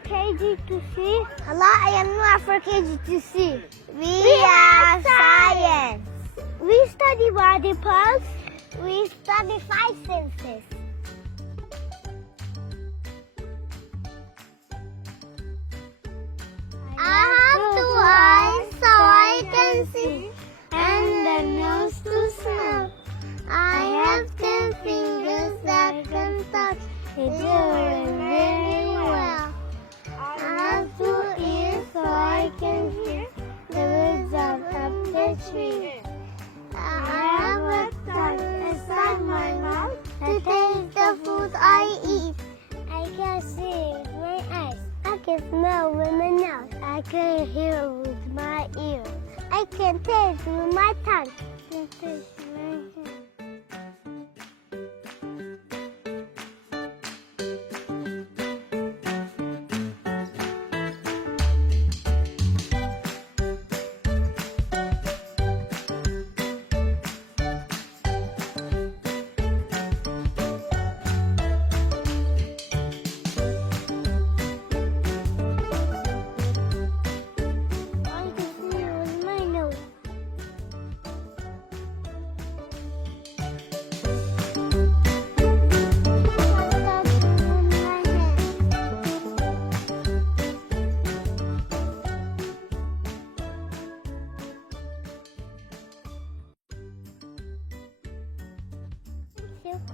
from KG to C. Hello, I am Noah for KG to C. We are science. We study body parts. We study 5 senses. I have 2 eyes so I can see, and a nose to smell. I have 10 fingers that can touch. It's doing very well. I have 2 ears so I can hear the birds up the tree. I have a tongue inside my mouth to taste the food I eat. I can see with my eyes. I can smell with my nose. I can hear with my ears. I can taste with my tongue. I can taste with my hand.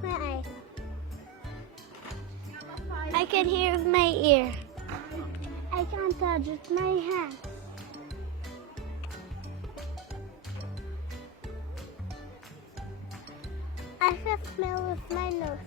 My eyes. I can hear with my ear. I can touch with my hand. I can smell with my nose.